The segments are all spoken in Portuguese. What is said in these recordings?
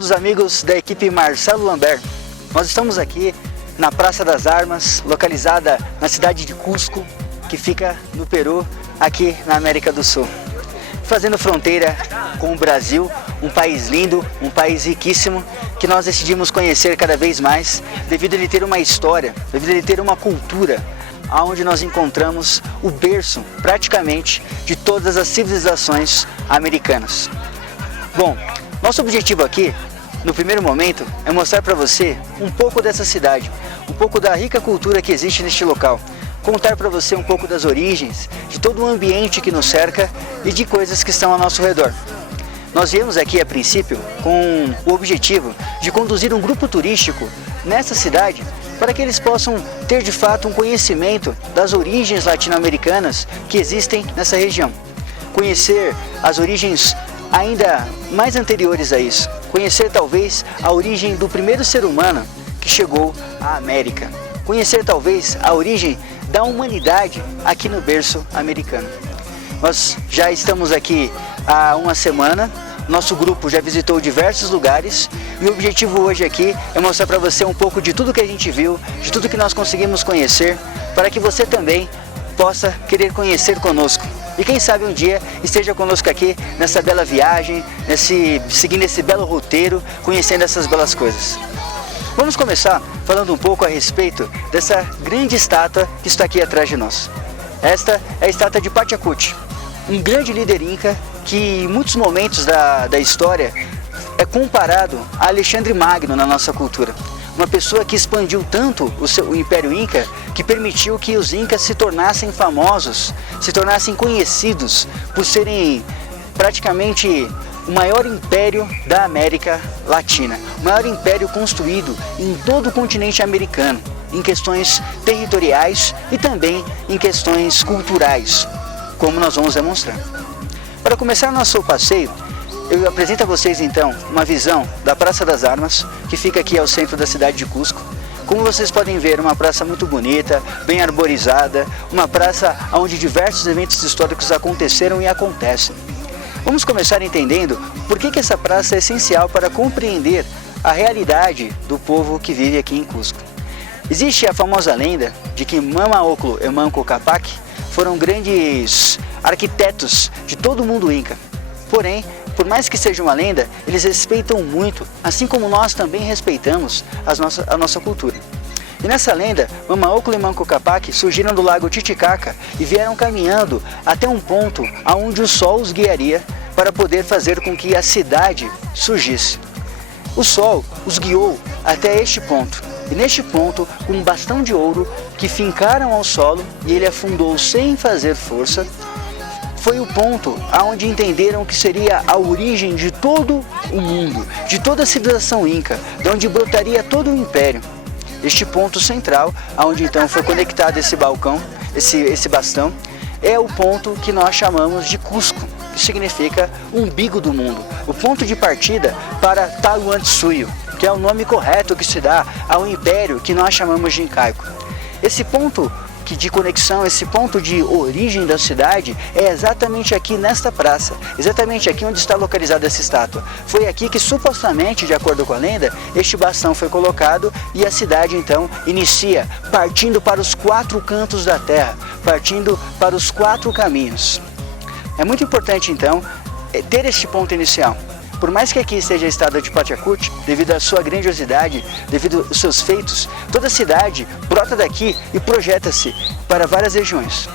todos amigos da equipe Marcelo Lambert. Nós estamos aqui na Praça das Armas, localizada na cidade de Cusco, que fica no Peru, aqui na América do Sul. Fazendo fronteira com o Brasil, um país lindo, um país riquíssimo, que nós decidimos conhecer cada vez mais, devido a ele ter uma história, devido a ele ter uma cultura, onde nós encontramos o berço, praticamente, de todas as civilizações americanas. Bom, nosso objetivo aqui, no primeiro momento, é mostrar para você um pouco dessa cidade, um pouco da rica cultura que existe neste local, contar para você um pouco das origens, de todo o ambiente que nos cerca e de coisas que estão ao nosso redor. Nós viemos aqui a princípio com o objetivo de conduzir um grupo turístico nessa cidade para que eles possam ter de fato um conhecimento das origens latino-americanas que existem nessa região. Conhecer as origens ainda mais anteriores a isso. Conhecer talvez a origem do primeiro ser humano que chegou à América. Conhecer talvez a origem da humanidade aqui no berço americano. Nós já estamos aqui há uma semana, nosso grupo já visitou diversos lugares e o objetivo hoje aqui é mostrar para você um pouco de tudo que a gente viu, de tudo que nós conseguimos conhecer, para que você também possa querer conhecer conosco. E quem sabe um dia esteja conosco aqui nessa bela viagem, seguindo esse belo roteiro, conhecendo essas belas coisas. Vamos começar falando um pouco a respeito dessa grande estátua que está aqui atrás de nós. Esta é a estátua de Pachacuti, um grande líder inca que em muitos momentos da história é comparado a Alexandre Magno na nossa cultura. Uma pessoa que expandiu tanto o Império Inca que permitiu que os Incas se tornassem famosos, se tornassem conhecidos por serem praticamente o maior império da América Latina, o maior império construído em todo o continente americano, em questões territoriais e também em questões culturais, como nós vamos demonstrar. Para começar nosso passeio, eu apresento a vocês então uma visão da Praça das Armas, que fica aqui ao centro da cidade de Cusco. Como vocês podem ver, uma praça muito bonita, bem arborizada, uma praça onde diversos eventos históricos aconteceram e acontecem. Vamos começar entendendo por que essa praça é essencial para compreender a realidade do povo que vive aqui em Cusco. Existe a famosa lenda de que Mamaoclo e Manco Cápac foram grandes arquitetos de todo o mundo Inca. Porém, por mais que seja uma lenda, eles respeitam muito, assim como nós também respeitamos a nossa cultura. E nessa lenda, Mamaoclo e Manco Cápac surgiram do lago Titicaca e vieram caminhando até um ponto onde o sol os guiaria para poder fazer com que a cidade surgisse. O sol os guiou até este ponto, e neste ponto, com um bastão de ouro que fincaram ao solo e ele afundou sem fazer força, foi o ponto onde entenderam que seria a origem de todo o mundo, de toda a civilização inca, de onde brotaria todo o império. Este ponto central, onde então foi conectado esse balcão, esse bastão, é o ponto que nós chamamos de Cusco, que significa umbigo do mundo, o ponto de partida para Tahuantinsuyo, que é o nome correto que se dá ao império que nós chamamos de incaico. Esse ponto de conexão, esse ponto de origem da cidade é exatamente aqui nesta praça, exatamente aqui onde está localizada essa estátua. Foi aqui que supostamente, de acordo com a lenda, este bastão foi colocado e a cidade então inicia partindo para os quatro cantos da terra, partindo para os quatro caminhos. É muito importante então ter este ponto inicial. Por mais que aqui esteja a estátua de Pachacuti, devido à sua grandiosidade, devido aos seus feitos, toda a cidade brota daqui e projeta-se para várias regiões.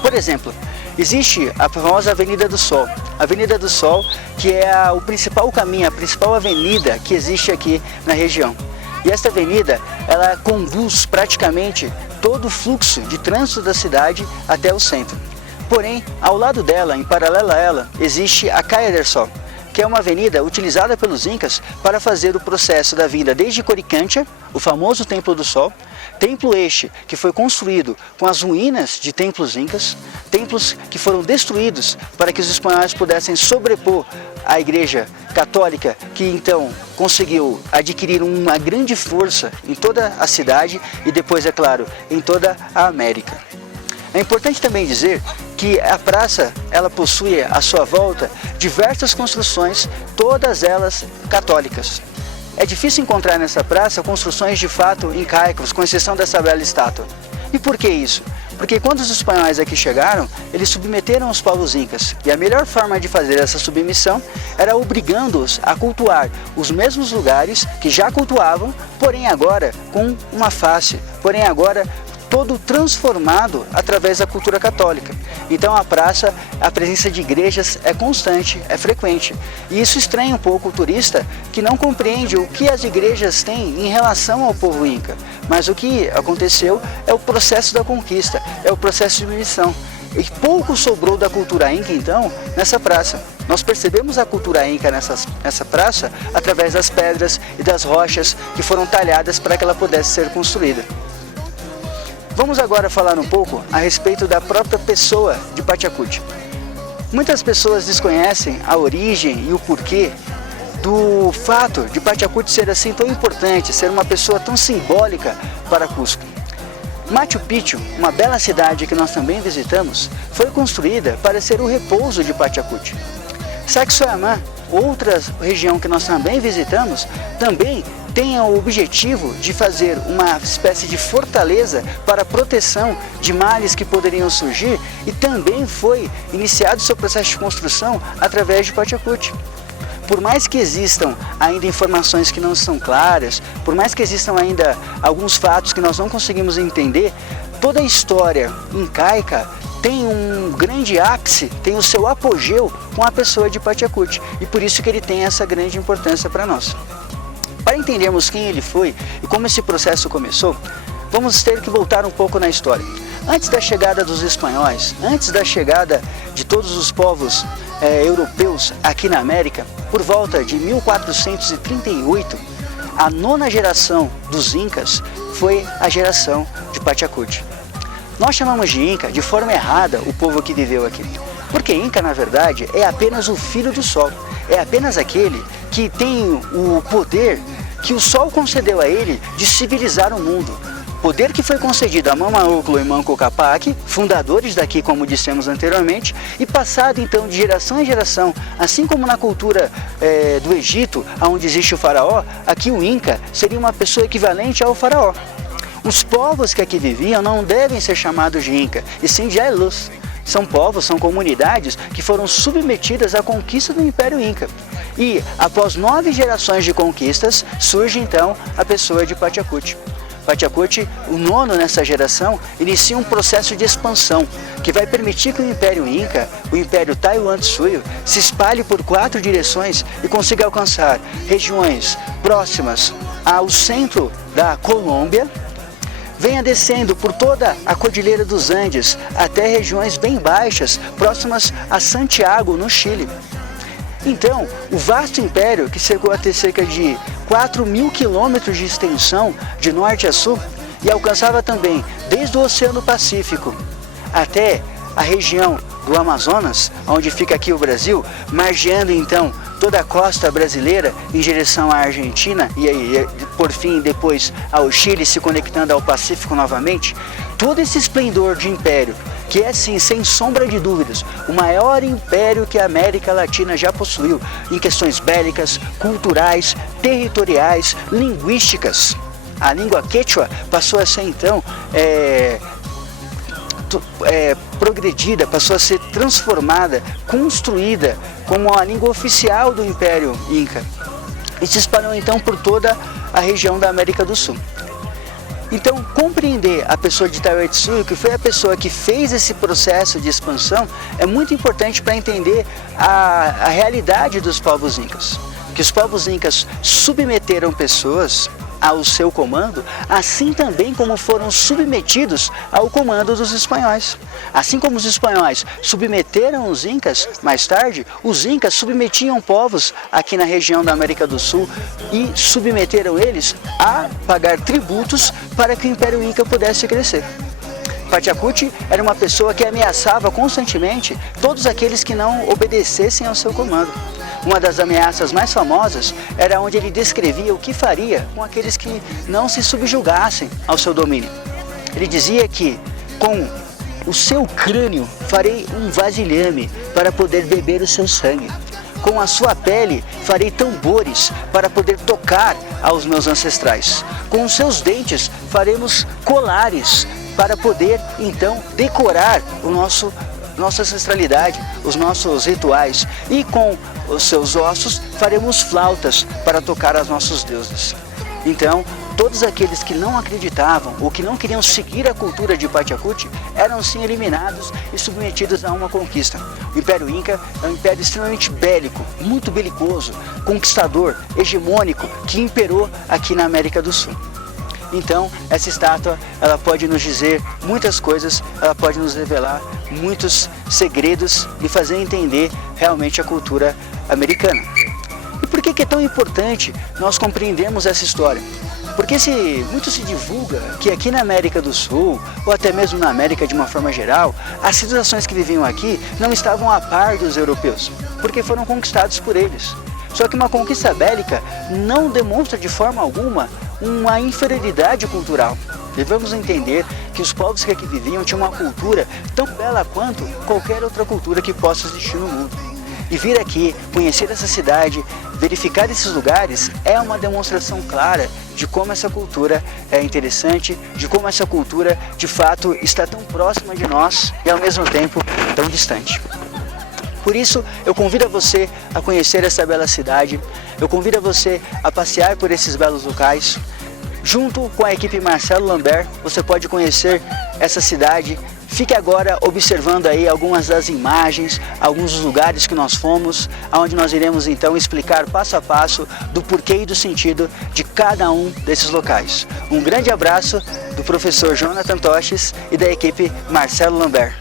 Por exemplo, existe a famosa Avenida do Sol. A Avenida do Sol, que é o principal caminho, a principal avenida que existe aqui na região. E esta avenida, ela conduz praticamente todo o fluxo de trânsito da cidade até o centro. Porém, ao lado dela, em paralelo a ela, existe a Calle del Sol, que é uma avenida utilizada pelos Incas para fazer o processo da vinda desde Coricancha, o famoso Templo do Sol, templo este que foi construído com as ruínas de templos incas, templos que foram destruídos para que os espanhóis pudessem sobrepor a Igreja Católica, que então conseguiu adquirir uma grande força em toda a cidade e depois, é claro, em toda a América. É importante também dizer que a praça ela possui à sua volta diversas construções, todas elas católicas. É difícil encontrar nessa praça construções de fato incaicas, com exceção dessa bela estátua. E por que isso? Porque quando os espanhóis aqui chegaram, eles submeteram os povos incas. E a melhor forma de fazer essa submissão era obrigando-os a cultuar os mesmos lugares que já cultuavam, porém agora com uma face, porém agora todo transformado através da cultura católica. Então a praça, a presença de igrejas é constante, é frequente. E isso estranha um pouco o turista que não compreende o que as igrejas têm em relação ao povo inca. Mas o que aconteceu é o processo da conquista, é o processo de missão. E pouco sobrou da cultura inca então nessa praça. Nós percebemos a cultura inca nessa praça através das pedras e das rochas que foram talhadas para que ela pudesse ser construída. Vamos agora falar um pouco a respeito da própria pessoa de Pachacuti. Muitas pessoas desconhecem a origem e o porquê do fato de Pachacuti ser assim tão importante, ser uma pessoa tão simbólica para Cusco. Machu Picchu, uma bela cidade que nós também visitamos, foi construída para ser o repouso de Pachacuti. Sacsayhuamán, outra região que nós também visitamos, também tem o objetivo de fazer uma espécie de fortaleza para a proteção de males que poderiam surgir e também foi iniciado seu processo de construção através de Pachacuti. Por mais que existam ainda informações que não são claras, por mais que existam ainda alguns fatos que nós não conseguimos entender, toda a história incaica tem um grande ápice, tem o seu apogeu com a pessoa de Pachacuti e por isso que ele tem essa grande importância para nós. Para entendermos quem ele foi e como esse processo começou, vamos ter que voltar um pouco na história. Antes da chegada dos espanhóis, antes da chegada de todos os povos europeus aqui na América, por volta de 1438, a nona geração dos Incas foi a geração de Pachacuti. Nós chamamos de Inca de forma errada o povo que viveu aqui, porque Inca, na verdade, é apenas o filho do Sol, é apenas aquele que tem o poder que o Sol concedeu a ele de civilizar o mundo. Poder que foi concedido a Mama Ocllo e Manco Capac, fundadores daqui, como dissemos anteriormente, e passado então de geração em geração, assim como na cultura do Egito, onde existe o faraó, aqui o Inca seria uma pessoa equivalente ao faraó. Os povos que aqui viviam não devem ser chamados de Inca, e sim de Ailus. São povos, são comunidades que foram submetidas à conquista do Império Inca. E, após 9 gerações de conquistas, surge então a pessoa de Pachacuti. Pachacuti, o nono nessa geração, inicia um processo de expansão que vai permitir que o Império Inca, o Império Tahuantinsuyo, se espalhe por 4 direções e consiga alcançar regiões próximas ao centro da Colômbia, venha descendo por toda a Cordilheira dos Andes até regiões bem baixas, próximas a Santiago, no Chile. Então, o vasto império, que chegou a ter cerca de 4.000 quilômetros de extensão de norte a sul, e alcançava também desde o Oceano Pacífico até a região do Amazonas, onde fica aqui o Brasil, margeando então toda a costa brasileira em direção à Argentina e aí, por fim, depois ao Chile, se conectando ao Pacífico novamente. Todo esse esplendor de império, que é sim, sem sombra de dúvidas, o maior império que a América Latina já possuiu, em questões bélicas, culturais, territoriais, linguísticas. A língua quechua passou a ser então progredida, passou a ser transformada, construída como a língua oficial do Império Inca e se espalhou então por toda a região da América do Sul. Então, compreender a pessoa de Tahuantinsuyo, que foi a pessoa que fez esse processo de expansão, é muito importante para entender a realidade dos povos incas. Que os povos incas submeteram pessoas ao seu comando, assim também como foram submetidos ao comando dos espanhóis. Assim como os espanhóis submeteram os incas, mais tarde, os incas submetiam povos aqui na região da América do Sul e submeteram eles a pagar tributos para que o Império Inca pudesse crescer. Pachacuti era uma pessoa que ameaçava constantemente todos aqueles que não obedecessem ao seu comando. Uma das ameaças mais famosas era onde ele descrevia o que faria com aqueles que não se subjugassem ao seu domínio. Ele dizia que com o seu crânio farei um vasilhame para poder beber o seu sangue. Com a sua pele farei tambores para poder tocar aos meus ancestrais. Com os seus dentes faremos colares para poder então decorar nossa ancestralidade, os nossos rituais. E com os seus ossos faremos flautas para tocar aos nossos deuses. Então, todos aqueles que não acreditavam ou que não queriam seguir a cultura de Pachacuti eram sim eliminados e submetidos a uma conquista. O Império Inca é um império extremamente bélico, muito belicoso, conquistador, hegemônico, que imperou aqui na América do Sul. Então, essa estátua, ela pode nos dizer muitas coisas, ela pode nos revelar muitos segredos e fazer entender realmente a cultura americana. E por que é tão importante nós compreendermos essa história? Porque muito se divulga que aqui na América do Sul, ou até mesmo na América de uma forma geral, as civilizações que viviam aqui não estavam a par dos europeus, porque foram conquistados por eles. Só que uma conquista bélica não demonstra de forma alguma uma inferioridade cultural. Devemos entender que os povos que aqui viviam tinham uma cultura tão bela quanto qualquer outra cultura que possa existir no mundo. E vir aqui, conhecer essa cidade, verificar esses lugares, é uma demonstração clara de como essa cultura é interessante, de como essa cultura, de fato, está tão próxima de nós e, ao mesmo tempo, tão distante. Por isso, eu convido a você a conhecer essa bela cidade, eu convido a você a passear por esses belos locais. Junto com a equipe Marcelo Lambert, você pode conhecer essa cidade. Fique agora observando aí algumas das imagens, alguns dos lugares que nós fomos, onde nós iremos então explicar passo a passo do porquê e do sentido de cada um desses locais. Um grande abraço do professor Jonathan Toches e da equipe Marcelo Lambert.